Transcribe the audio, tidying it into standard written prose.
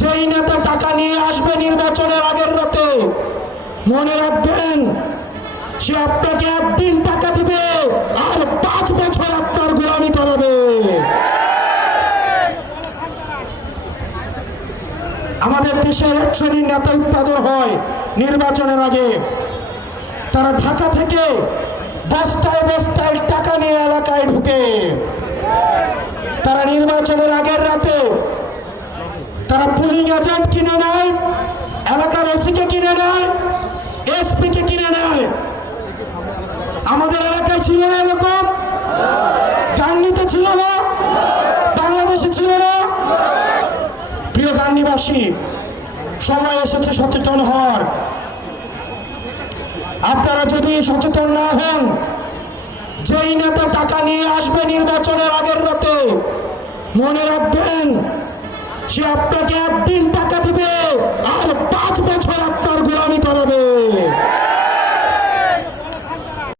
যেই নেতা টাকা নিয়ে আসবে নির্বাচনের আগের রাতে, মনে রাখবেন সে আপনাকে একদিন টাকা দিবে আর 5 বছর আপনার গোলামি করাবে। আমাদের দেশের এক শ্রেণীর নেতা উৎপাদন হয় নির্বাচনের আগে। তারা ঢাকা থেকে বস্তায় বস্তায় টাকা নিয়ে এলাকায় ঢুকে, তারা নির্বাচনের আগের রাতে তারা পুলিং এজেন্ট কিনে নেয়, এলাকার ওসিকে কিনে নেয়, এসপিকে কিনে নেয়। আমাদের এলাকায় ছিল না এরকম? গাংনীতে ছিল না? বাংলাদেশে ছিল না? প্রিয় গাংনীবাসী, সময় এসেছে সচেতন হওয়ার। আপনারা যদি সচেতন না হন, যেই নেতা টাকা নিয়ে আসবে নির্বাচনের আগের রাতে, মনে রাখবেন সে আপনাকে